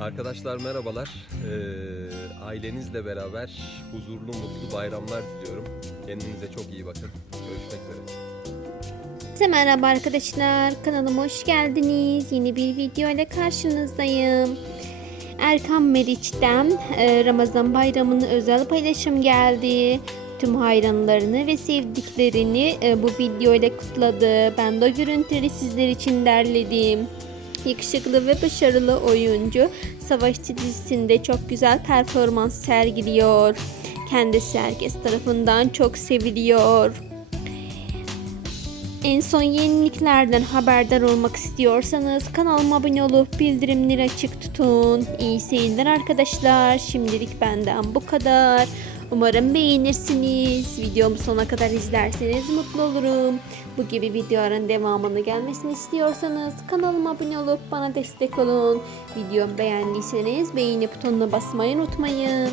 Arkadaşlar merhabalar. Ee, ailenizle beraber huzurlu, mutlu bayramlar diliyorum. Kendinize çok iyi bakın. Görüşmek üzere. Herkese merhaba arkadaşlar. Kanalıma hoş geldiniz. Yeni bir video ile karşınızdayım. Erkan Meriç'ten e, Ramazan bayramının özel paylaşım geldi. Tüm hayranlarını ve sevdiklerini e, bu video ile kutladı. Ben de görüntüleri sizler için derledim. Yakışıklı ve başarılı oyuncu Savaşçı dizisinde çok güzel performans sergiliyor. Kendisi herkes tarafından çok seviliyor. En son yeniliklerden haberdar olmak istiyorsanız kanalıma abone olup bildirimleri açık tutun. İyi seyirler arkadaşlar. Şimdilik benden bu kadar. Umarım beğenirsiniz. Videomu sona kadar izlerseniz mutlu olurum. Bu gibi videoların devamını gelmesini istiyorsanız kanalıma abone olup bana destek olun. Videomu beğendiyseniz beğeni butonuna basmayı unutmayın.